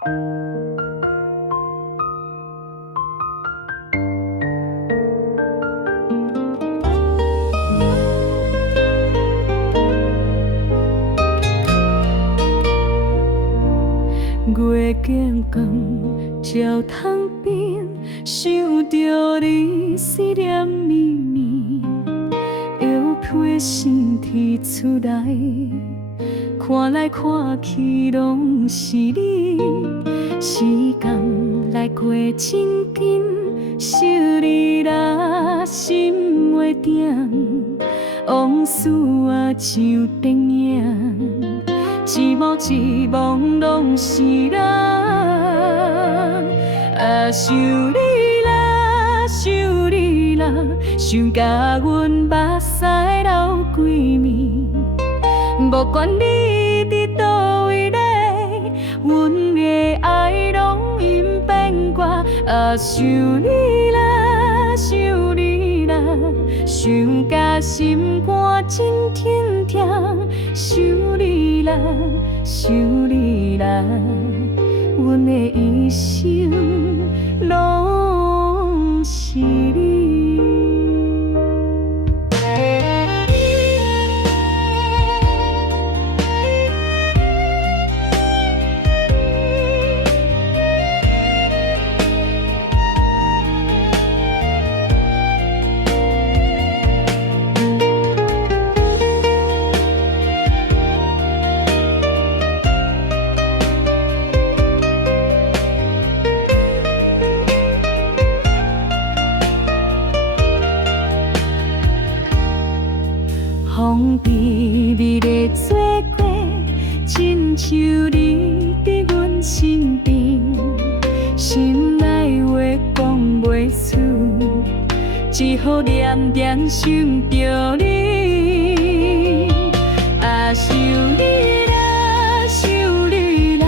月景光照窗边，想着你思念绵绵，摇被身体出来，看来看去拢是你。时间来过真紧，想你若心袂定，往事啊像电影。一幕一幕拢是人，啊想你啦，想你啦，想甲阮目屎流规面。无管你伫倒位咧，阮的爱拢因变卦。啊想你啦，想你啦，想甲心肝真疼痛。想你啦，想你啦，阮的一生拢是你。风微微的吹过，亲像你伫阮身边，心内话讲袂出，只好念念想着你。啊，想你啦，想你啦，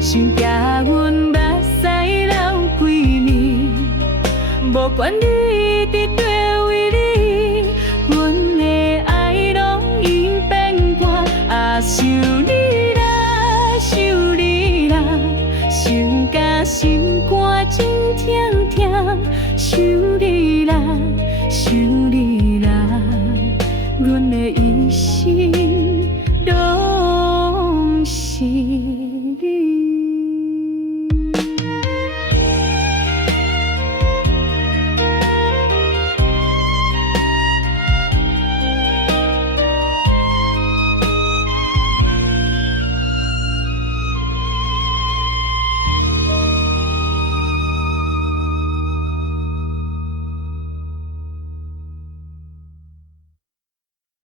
想甲阮目屎流规面，无管你伫倒位哩，阮的爱拢因变卦。啊，想你啦，想你啦，想甲心肝真疼痛。想你啦，想你啦，阮的一生。